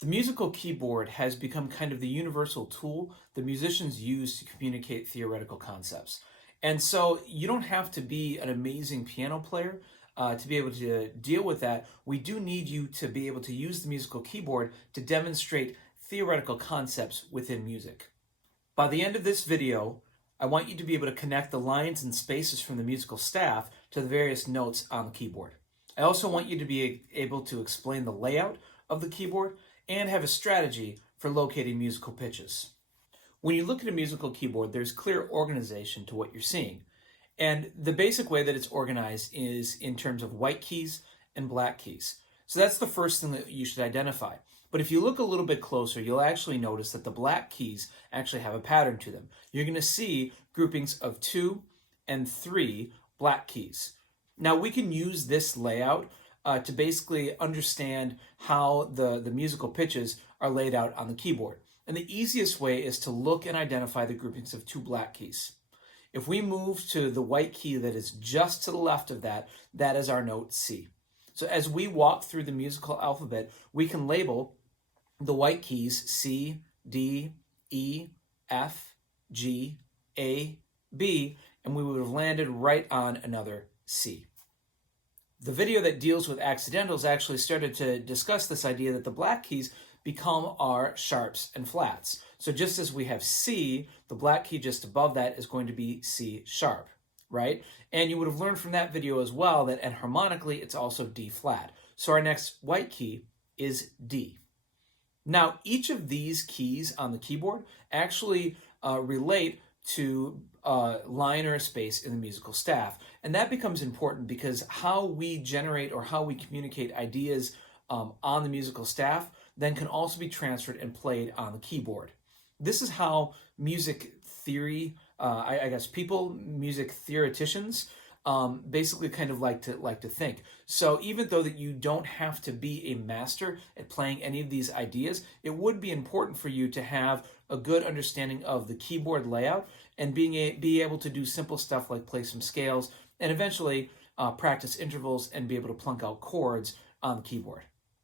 The musical keyboard has become kind of the universal tool that musicians use to communicate theoretical concepts. And so you don't have to be an amazing piano player to be able to deal with that. We do need you to be able to use the musical keyboard to demonstrate theoretical concepts within music. By the end of this video, I want you to be able to connect the lines and spaces from the musical staff to the various notes on the keyboard. I also want you to be able to explain the layout of the keyboard and have a strategy for locating musical pitches. When you look at a musical keyboard, there's clear organization to what you're seeing. And the basic way that it's organized is in terms of white keys and black keys. So that's the first thing that you should identify. But if you look a little bit closer, you'll actually notice that the black keys actually have a pattern to them. You're going to see groupings of 2 and 3 black keys. Now we can use this layout to basically understand how the musical pitches are laid out on the keyboard. And the easiest way is to look and identify the groupings of 2 black keys. If we move to the white key that is just to the left of that, that is our note C. So as we walk through the musical alphabet, we can label the white keys C, D, E, F, G, A, B, and we would have landed right on another C. The video that deals with accidentals actually started to discuss this idea that the black keys become our sharps and flats. So just as we have C, the black key just above that is going to be C sharp, right? And you would have learned from that video as well that enharmonically it's also D flat. So our next white key is D. Now, each of these keys on the keyboard actually relate to a line or a space in the musical staff. And that becomes important because how we generate or how we communicate ideas on the musical staff then can also be transferred and played on the keyboard. This is how music theory, I guess music theoreticians, basically kind of like to think. So even though that you don't have to be a master at playing any of these ideas, it would be important for you to have a good understanding of the keyboard layout and be able to do simple stuff like play some scales and eventually practice intervals and be able to plunk out chords on the keyboard.